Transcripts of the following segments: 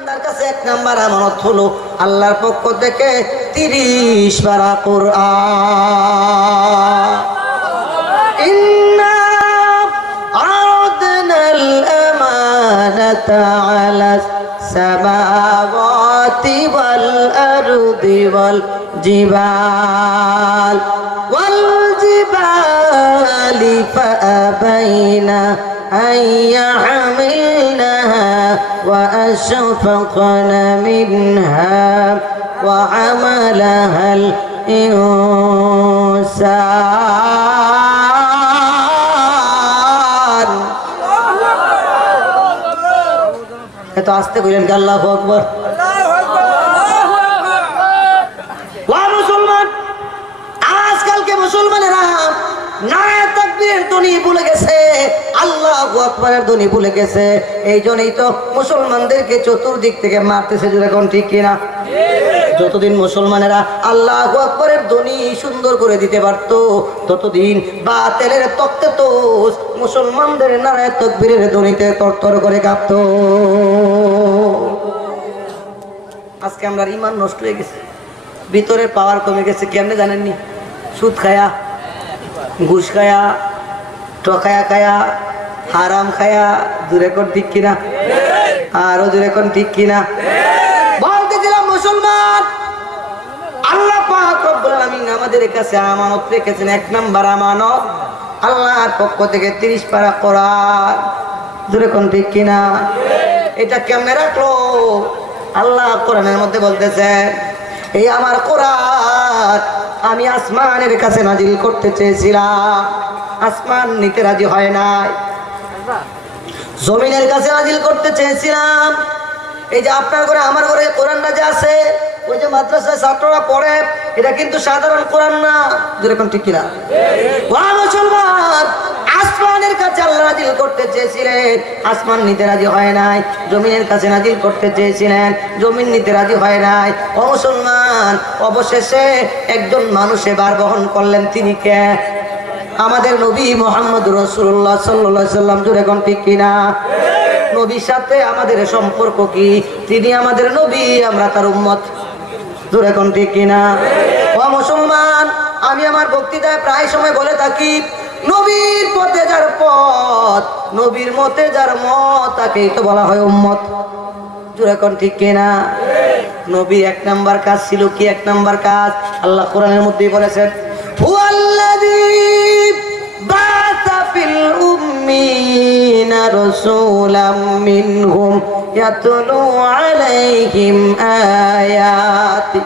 বান্দার কাছে এক নাম্বার আমানত হলো আল্লাহর পক্ষ থেকে 30 পারা কোরআন। ইন্না আরাদনাল আমানাতা আলাস সামাওয়াতি ওয়াল আরদি ওয়াল জিবাল فأبينا أن يحملنها وأشفقن منها وحملها الإنسان এত আস্তে কইলেন কি? আল্লাহু আকবার। মুসলমান আজকালকে মুসলমানেরা নারায়ে তাকবীরের ধ্বনি ভুলে গেছে, আল্লাহু আকবারের ধ্বনি ভুলে গেছে। এই জন্যই তো মুসলমানদেরকে চতুর্দিক থেকে মারতেছে। এখন ঠিক কিনা? যতদিন মুসলমানেরা আল্লাহু আকবারের ধ্বনি সুন্দর করে দিতে পারতো ততদিন বাতিলের তক্তে তো মুসলমানদের নারায়ে তাকবীরের ধ্বনিতে তরতর করে কাঁপতো। আজকে আমরা ঈমান নষ্ট হয়ে গেছে, ভিতরের পাওয়ার কমে গেছে। কেমনে জানেননি? সুদ খায়া, ঘুষ খায়া, টকায়া খায়া, হারাম খায়া। দূরে কোন ঠিক কিনা? আরো দূরে কোন ঠিক কিনা? বলতেছিলাম মুসলমান আল্লাহ পাক রব্বুল আলামিন আমাদের কাছে আমানত রেখেছেন। এক নাম্বার আমানত আল্লাহর পক্ষ থেকে 30 পারা কোরআন। দূরে কোন ঠিক কিনা? এটা কেমনে রাখলো? আল্লাহ কোরআনের মধ্যে বলতেছেন, এই আমার কোরআন আমি আসমানের কাছে নাজিল করতে চেয়েছিলাম, আসমান নিতে রাজি হয় নাই। জমিনের কাছে নাজিল করতে চেয়েছিলাম। এই যে আপনার ঘরে আমার ঘরে কোরআনটা যে আছে, ওই যে মাদ্রাসায় ছাত্ররা পড়ে, এটা কিন্তু সাধারণ কোরআন না। যেরকম ঠিক কিনা? মুসলমান আসমানের কাছে আল্লাহ নাজিল করতে চেয়েছিলেন, আসমান নিতে রাজি হয় নাই। জমিনের কাছে নাজিল করতে চেয়েছিলেন, জমিন নিতে রাজি হয় নাই। ও মুসলমান, অবশেষে একজন মানুষ এবার বহন করলেন। তিনি কে? আমাদের নবী মুহাম্মদ রাসূলুল্লাহ সাল্লাল্লাহু আলাইহি সাল্লাম। যেরকম ঠিক কিনা? নবীর সাথে আমাদের সম্পর্ক কি? তিনি আমাদের নবী, আমরা তার উম্মত। যেরকম ঠিক কিনা? ও মুসলমান, আমি আমার বক্তৃতায় প্রায় সময় বলে থাকি, নবীর পথে যার পথ, নবীর মতে যার মত, তাকেই তো বলা হয় উম্মত। যেরকম ঠিক কিনা? নবীর এক নাম্বার কাজ ছিল কি? এক নাম্বার কাজ আল্লাহ কোরআনের মধ্যেই বলেছেন, হুয়াল্লাযী বা'আসা ফিল উম্মিয়িনা রাসূলাম মিনহুম ইয়াতলু আলাইহিম আয়াতি।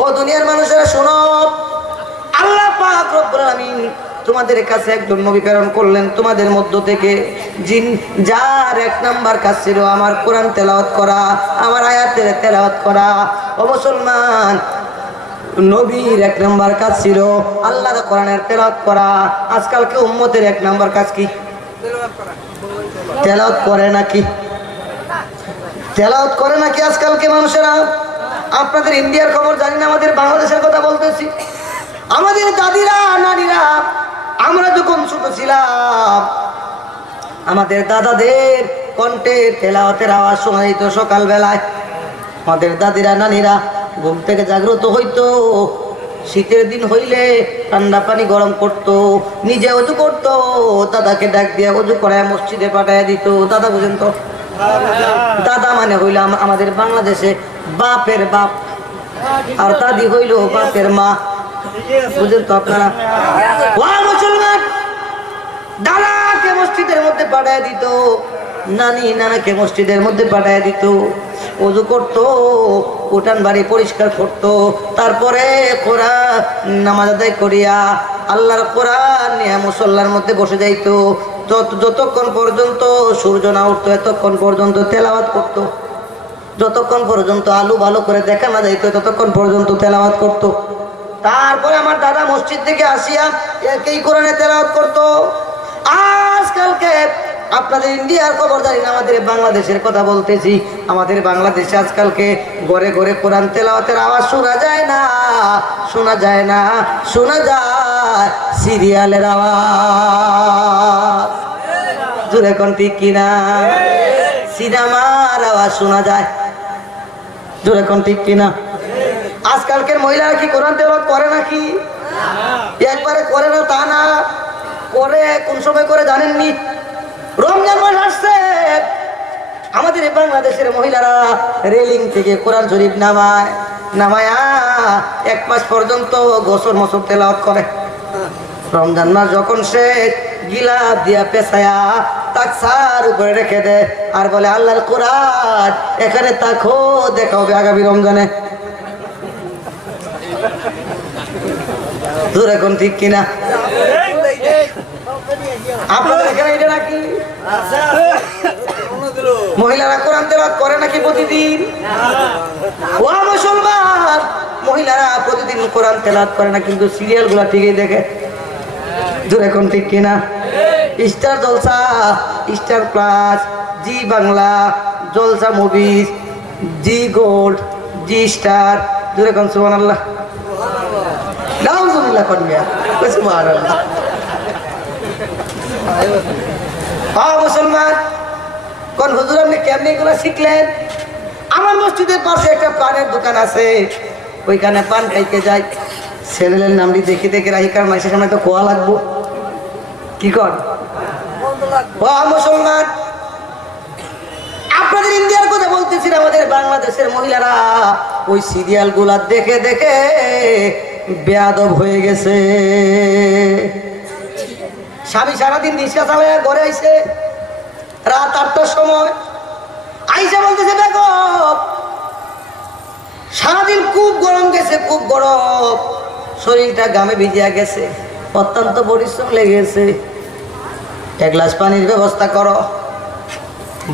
ও দুনিয়ার মানুষেরা শোনো, আল্লাহ পাক রব্বুল আলামিন তোমাদের কাছে একজন নবী প্রেরণ করলেন তোমাদের মধ্য থেকে, যার এক নাম্বার কাজ ছিল আমার কোরআন তেলাওয়াত করা, আমার আয়াতের তেলাওয়াত করা। ও মুসলমান, নবীর এক নাম্বার কাজ ছিল আল্লাহর কোরআনের তেলাওয়াত করা। আজকালকে উম্মতের এক নাম্বার কাজ কি? তেলাওয়াত করে নাকি? তেলাওয়াত করে নাকি আজকালকে মানুষেরা? আপনাদের ইন্ডিয়ার খবর জানি না, আমাদের বাংলাদেশের কথা বলতেছি। আমাদের দাদিরা নানিরা আমরা যখন ছোট ছিলাম, আমাদের দাদাদের কণ্ঠে তেলাওয়াতের আওয়াজ শোনা যেত সকাল বেলায়। আমাদের দাদিরা নানিরা ঘুম থেকে জাগ্রত হইতো, শীতের দিন হইলে ঠান্ডা পানি গরম করতো, নিজে অজু করতো, দাদাকে ডাক দিয়ে অজু করায় মসজিদে পাঠায় দিত। দাদা বুঝেন তো? দাদা মানে হইল আমাদের বাংলাদেশে বাপের বাপ, আর দাদি হইল বাপের মা। বুঝেন তো আপনারা? মুসলমান দাদাকে মসজিদের মধ্যে পাঠায় দিত, নানি নানাকে মসজিদের মধ্যে পাঠায় দিত, ওযু করতো, উঠান বাড়ি পরিষ্কার করতো, তারপরে কোরআন নামাজ আদায় করিয়া আল্লাহর কোরআন নিয়ে মুসল্লার মধ্যে বসে যাইতো। যতক্ষণ পর্যন্ত সূর্য না উঠতো এতক্ষণ পর্যন্ত তেলাওয়াত করতো, যতক্ষণ পর্যন্ত আলু ভালো করে দেখা না যাইতো ততক্ষণ পর্যন্ত তেলাওয়াত করতো। তারপরে আমার দাদা মসজিদ থেকে আসিয়া এই কোরআনে তেলাওয়াত করতো। আজকালকে আপনাদের ইন্ডিয়ার খবর জানি না, আমাদের বাংলাদেশের কথা বলতেছি। আমাদের বাংলাদেশে আজকালকে ঘরে ঘরে কোরআন তেলাওয়াতের আওয়াজ শোনা যায় না, শোনা যায় না, শোনা যায় সিরিয়ালের আওয়াজ। জোরে কোন ঠিক কিনা? সিনেমার আওয়াজ শোনা যায়। জোরে কোন ঠিক কিনা? আজকালকের মহিলারা কি কোরআন তেলাওয়াত করে নাকি? একবারে করে না তা না, করে কোন সময় করে জানেননি? রমজান মাস আসছে, আমাদের এই বাংলাদেশের মহিলারা রেলিং থেকে কোরআন শরীফ নামায়া 1 মাস পর্যন্ত গোসল মোসল তেলাওয়াত করে। রমজান মাস যখন শেষ, গিলাপ দিয়া পেছায়া তাকসার উপরে রেখে দেয় আর বলে আল্লাহর কোরআন এখানে তাকো, দেখা হবে আগামী রমজানে। তোর এখন ঠিক কিনা? আপনাদের এখানে এটা নাকি মহিলারা কোরআন তেলাওয়াত করে নাকি প্রতিদিন? ও মুসলমান, মহিলারা প্রতিদিন কোরআন তেলাওয়াত করে না, কিন্তু সিরিয়াল গুলা ঠিকই দেখে। তোর এখন ঠিক কিনা? স্টার জলসা, স্টার প্লাস, জি বাংলা, জলসা মুভিজ, জি গোল্ড, জি স্টার। তোর এখন সুবহানাল্লাহ, নাউজুবিল্লাহ করমিয়া, সুবহানাল্লাহ। মুসলমান কোন হুজুর আপনি কেমনি এগুলো শিখলেন? আমার মসজিদের পাশে একটা পানের দোকান আছে, ওইখানে পান খাইতে যাই, ছেলের নামটি দেখে দেখে রাখি, কারণ মানুষের সামনে তো কোয়া লাগবো। কি কর মুসলমান, আপনাদের ইন্ডিয়ার কথা বলতেছি, আমাদের বাংলাদেশের মহিলারা ওই সিরিয়াল গুলা দেখে দেখে বেয়াদব হয়ে গেছে। স্বামী সারাদিন রিক্সা চালায় ঘরে আইছে, রাত 8টার সময় আইসা বলতেছে বেগম সারাদিন খুব গরম গেছে, খুব গরম, শরীরটা ঘামে ভিজিয়া গেছে, অত্যন্ত পরিশ্রম লেগেছে, 1 গ্লাস পানির ব্যবস্থা করো।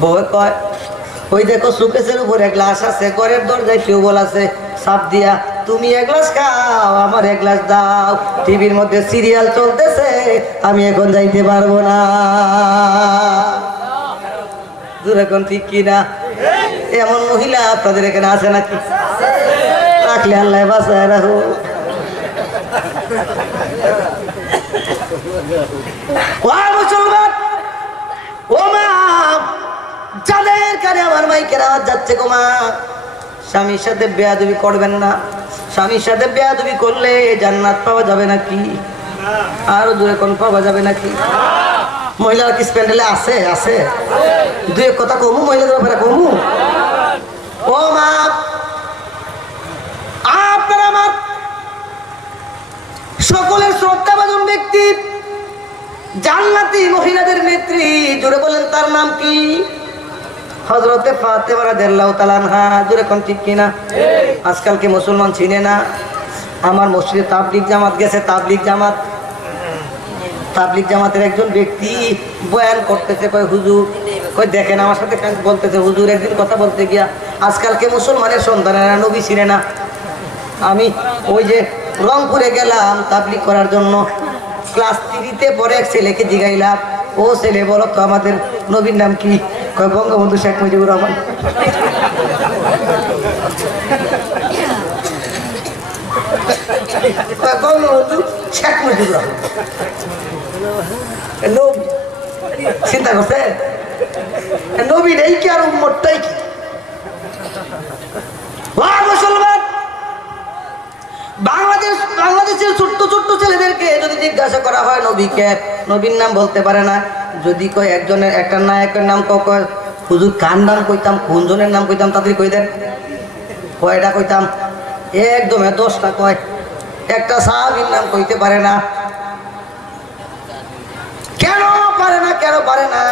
বউ কয় ওই দেখো সুকেসের উপর 1 গ্লাস আছে, ঘরের দরজায় টিউবওয়েল আছে, সাপ দিয়া তুমি 1 গ্লাস খাও, আমার 1 গ্লাস দাও, টিভির মধ্যে সিরিয়াল চলতেছে, আমি এখন যাইতে পারবো না। দূর এখন ঠিক কিনা? এমন মহিলা আপনাদের এখানে আছে নাকি? রাখলে আল্লাহ বাঁচায় রাখো। মুসলমান ও মা, যাদের কানে আমার মাইকের আওয়াজ যাচ্ছে গো মা, স্বামীর সাথে বেয়াদবি করবেন না। স্বামীর সাথে বেয়াদবি করলে জান্নাত পাওয়া যাবে নাকি? আরো দূরে কোন পাওয়া যাবে নাকি? মহিলারা কি স্প্যান্ডেলে আছে? আছে, 2 কথা কমু, মহিলাদের ব্যাপারে কমু। ও মা, আপনার আমার সকলের শ্রদ্ধাভাজন ব্যক্তি, জান্নাতি মহিলাদের নেত্রী, জোরে বলেন তার নাম কি? হযরতে ফাতেমা রাদিয়াল্লাহু তাআলা আনহা। জোরে কোন ঠিক কিনা? আজকালকে মুসলমান চিনে না। আমার মসজিদে তাবলিগ জামাত গেছে, তাবলিগ জামাতের একজন ব্যক্তি বয়ান করতেছে, কয় হুজুর, কয় দেখেন আমার সাথে বলতেছে, হুজুর একদিন কথা বলতে গিয়া আজকালকে মুসলমানের সন্তানেরা নবী চিনে না। আমি ওই যে রংপুরে গেলাম তাবলিগ করার জন্য, ক্লাস 3-তে পরে এক ছেলেকে জিগাইলাম, ও ছেলে বলো তো আমাদের নবীর নাম কি? কয় বঙ্গবন্ধু শেখ মুজিবুর রহমান। শেখ মুজিবুর রহমান চিন্তা করছে, নবী নেই কি আর উম্মতটাই কি? মুসলমান, বাংলাদেশের ছোট্ট ছোট্ট ছেলেদেরকে যদি জিজ্ঞাসা করা হয় নবীকে, নবীর নাম বলতে পারে না। যদি কয় একজনের একটা নায়কের নাম কয়, হুজুর কার নাম কইতাম, কোন জনের নাম কইতাম, তাদের কই দেন, কয়টা কইতাম, একদমে 10টা কয়। একটা সাহাবীর নাম কইতে পারে না। কেন পারে না? কেন পারে না?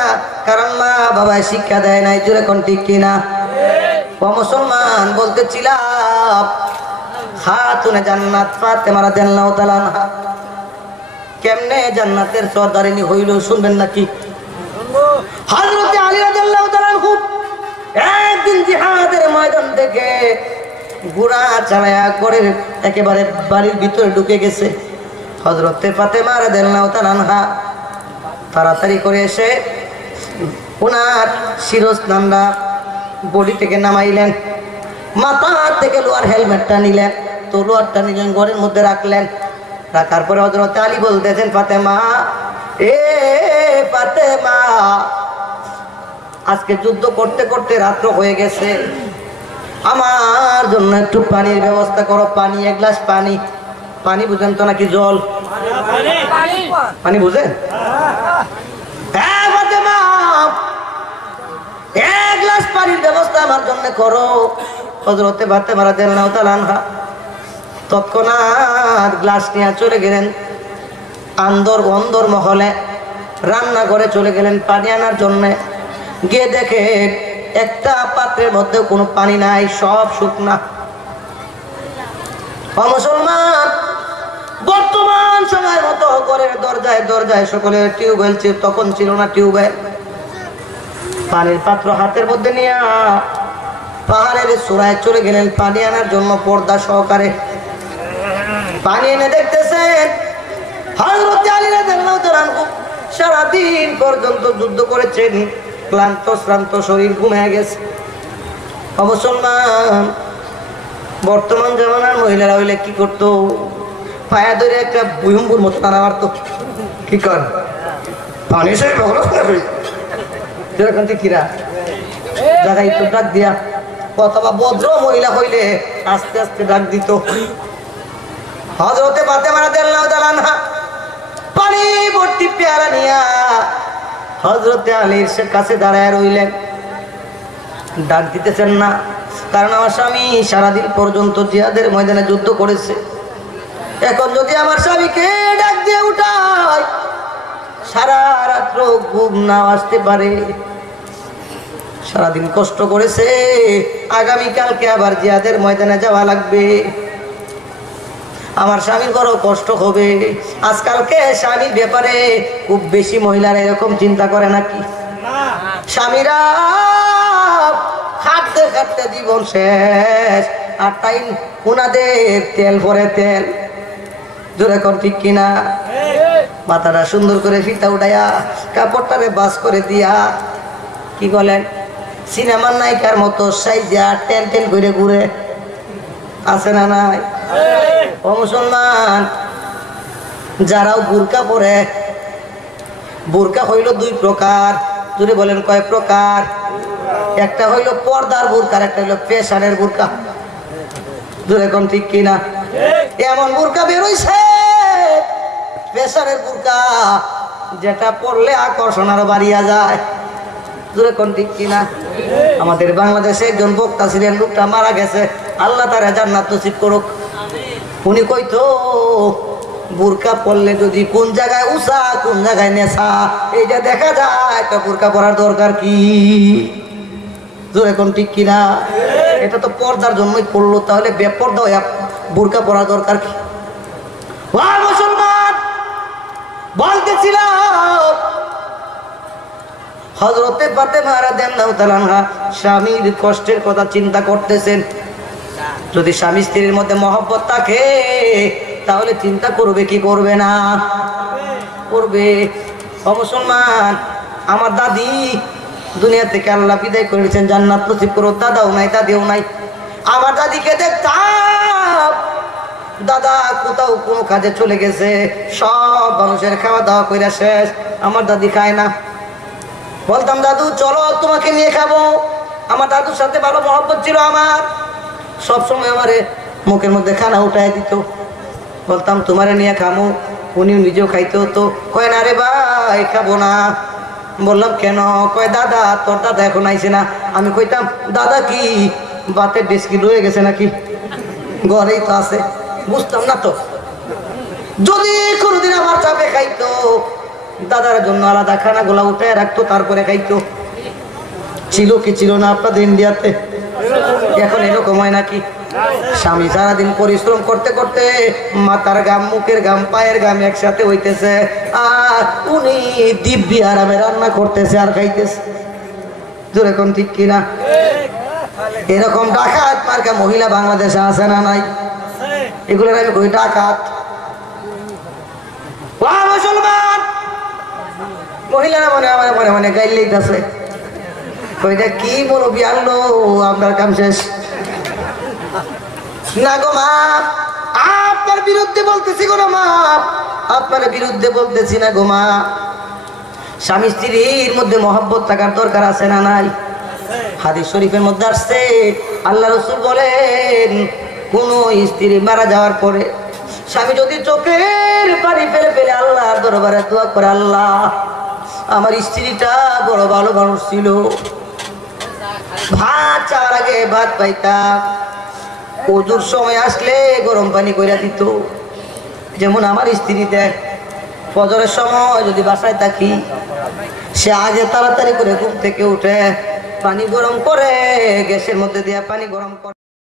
কারণ মা বাবায় শিক্ষা দেয় নাই। জোরে কোন ঠিক কিনা? ও মুসলমান, বলতেছিলাম খাতুনে জান্নাত ফাতেমা রাদিয়াল্লাহু তাআলা আনহা কেমনে জান্নাতের সর্দারিনী হইল শুনবেন নাকি? হযরতে আলী রাদিয়াল্লাহু তাআলা আনহু একদিন জিহাদের ময়দান থেকে ঘোড়া চালায়া করে একেবারে বাড়ির ভিতরে ঢুকে গেছে। হযরতে ফাতেমা রাদিয়াল্লাহু তাআলা আনহা তাড়াতাড়ি করে এসে ওনার শিরস্থানটা বডি থেকে নামাইলেন, মাথা থেকে লোয়ার হেলমেটটা নিলেন, তলোয়ারটা নিলেন, ঘরের মধ্যে রাখলেন। রাখার পরে হযরত আলী বলতেছেন, ফাতেমা, এ ফাতেমা, আজকে যুদ্ধ করতে করতে রাত্র হয়ে গেছে, আমার জন্য একটু পানির ব্যবস্থা করো। পানি, এক গ্লাস পানি। পানি বুঝেন তো নাকি জল? পানি বুঝেন? এক গ্লাস পানির ব্যবস্থা আমার জন্য করো। হযরতে ফাতেমা রাদিয়াল্লাহু তাআলা আনহা তৎক্ষণাৎ গ্লাস নিয়ে চলে গেলেন অন্দর মহলে, রান্না করে চলে গেলেন পানি আনার জন্য। গিয়ে দেখে একটা পাত্রের মধ্যে কোনো পানি নাই, সব শুকনা। মুসলমান, বর্তমান সময়ের মতো ঘরের দরজায় দরজায় সকলের টিউবওয়েল ছিল, তখন ছিল না টিউবওয়েল। পানির পাত্র হাতের মধ্যে নিয়ে পাহাড়ের চূড়ায় চলে গেলেন পানি আনার জন্য পর্দা সহকারে। পানি এনে দেখতেছেন হযরত আলী রাদিয়াল্লাহু তাআলা সারাদিন পর্যন্ত যুদ্ধ করেছেন, ক্লান্ত শ্রান্ত শরীর ঘুমিয়ে গেছে। মুসলমান, বর্তমান জামানার মহিলারা হইলে কি করতো? পায়া ধরে একটা ভুয়ুম্বুর মতো টানা মারতো। কি কর পানি যেরকম কিরা জায়গায় তো ডাক দিয়া, অথবা ভদ্র মহিলা হইলে আস্তে আস্তে ডাক দিত। হযরতে ফাতেমা রাদিয়াল্লাহু তাআলা আনহা পানি ভর্তি পেয়ালা নিয়া হযরতে আলীর কাছে দাঁড়ায় রইলেন। ডাক দিতেছেন না, কারণ আমার স্বামী সারাদিন পর্যন্ত জিহাদের ময়দানে যুদ্ধ করেছে। এখন যদি আমার স্বামীকে ডাক দিয়ে উঠায়, সারা রাত্র ঘুম না আসতে পারে। সারাদিন কষ্ট করেছে, আগামীকালকে আবার জিহাদের ময়দানে যাওয়া লাগবে। আমার স্বামীর বড় কষ্ট হবে। আজকালকে স্বামীর ব্যাপারে খুব বেশি মহিলারা এরকম চিন্তা করে নাকি? স্বামীরা খাটতে খাটতে জীবন শেষ, আর তাই ওনাদের তেল পরে তেল। জোরে কর ঠিক কিনা? মাথাটা সুন্দর করে ফিতা উঠাইয়া কাপড়টারে বাস করে দিয়া, কি বলেন, সিনেমার নায়িকার মতো সাইজা টেন টেন করে ঘুরে, আছে না নাই? ও মুসলমান, যারাও বুরকা পরে, বুরকা হইল দুই প্রকার। যদি বলেন কয় প্রকার? একটা হইল পর্দার বুরকা, একটা হইল ফ্যাশনের বুরকা। জোরে কোন ঠিক কিনা? এমন বুরকা বেরোইছে ফ্যাশনের বুরকা, যেটা পরলে আকর্ষণ আরো বাড়িয়া যায়। জোরে কোন ঠিক কিনা? আমাদের বাংলাদেশে একজন বক্তা ছিলেন, লোকটা মারা গেছে, আল্লাহ তাআলা জান্নাত নসিব করুক। উনি কইতো, বুরকা পরলে যদি কোন জায়গায় উষা কোন জায়গায় নেশা এইটা দেখা যায়, তো বুরকা পরার দরকার কি? জোরে কোন ঠিক কিনা? এটা তো পর্দার জন্যই পড়লো, তাহলে বেপর্দা হয়ে বুরকা পরার দরকার কি? মুসলমান, বলতেছিলাম হযরতে ফাতেমা রাদিয়াল্লাহু তাআলা আনহা স্বামীর কষ্টের কথা চিন্তা করতেছেন। যদি স্বামী স্ত্রীর মধ্যে মহব্বত থাকে, তাহলে চিন্তা করবে কি করবে না? করবে। ও মুসলমান, আমার দাদি দুনিয়া থেকে আল্লাহ বিদায় করেছেন, জান্নাত নসিব করো। দাদাও নাই, দাদিও নাই। আমার দাদিকে দেখতাম, দাদা কোথাও কোনো কাজে চলে গেছে, সব মানুষের খাওয়া দাওয়া করে শেষ, আমার দাদি খায় না। বলতাম, দাদু চলো তোমাকে নিয়ে খাবো। আমার দাদুর সাথে ভালো মহব্বত ছিল আমার, সবসময় আমারে মুখের মধ্যে খানা উঠাই দিত। বলতাম তোমারে নিয়ে খামো, উনি নিজেও খাইতে হতো। কয় না রে ভাই, খাবো না। বললাম কেন? কয় দাদা, তোর দাদা এখন আইছে না। আমি কইতাম, দাদা কি বাতের ডেস্কি রয়ে গেছে নাকি? ঘরেই তো আছে। বুঝতাম না তো। যদি কোনোদিন আমার চাপে খাইতো, দাদার জন্য আলাদা খানা গোলা উঠে রাখতো, তারপরে খাইতো। ছিল কি ছিল না আপনাদের ইন্ডিয়াতে? এখন এরকম হয় নাকি? স্বামী সারাদিন পরিশ্রম করতে করতে মাথার গাম, মুখের গাম, পায়ের গাম একসাথে হইতেছে, আর উনি দিব্যি আরামে রান্না করতেছে আর খাইতেছে। যেরকম ঠিক কিনা? এরকম ডাকাত মার্কা মহিলা বাংলাদেশে আছে না নাই? এগুলোর আমি কই ডাকাত। মুসলমান, মহিলারা মনে মনে মনে মনে গাইলেই আছে, কইটা কি বলো বিয়াল্লো, আপনার কাম শেষ না গো মা, আপনার বিরুদ্ধে বলতেছি গো মা, আপনার বিরুদ্ধে বলতেছি না গো মা। স্বামী স্ত্রীর মধ্যে মহব্বত থাকার দরকার আছে না নাই? হাদিস শরীফের মধ্যে আসছে, আল্লাহ রাসূল বলেন, কোন স্ত্রী মারা যাওয়ার পরে স্বামী যদি চোখের পানি ফেলে ফেলে আল্লাহর দরবারে দোয়া করে, আল্লাহ আমার স্ত্রীটা বড় ভালো মানুষ ছিল, ভাত চাওয়ার আগে ভাত পাইতাম, ওজুর সময় আসলে গরম পানি কইরা দিত। যেমন আমার স্ত্রী দেখ, ফজরের সময় যদি বাসায় থাকি, সে আগে তাড়াতাড়ি করে ঘুম থেকে উঠে পানি গরম করে গ্যাসের মধ্যে দিয়ে পানি গরম করে।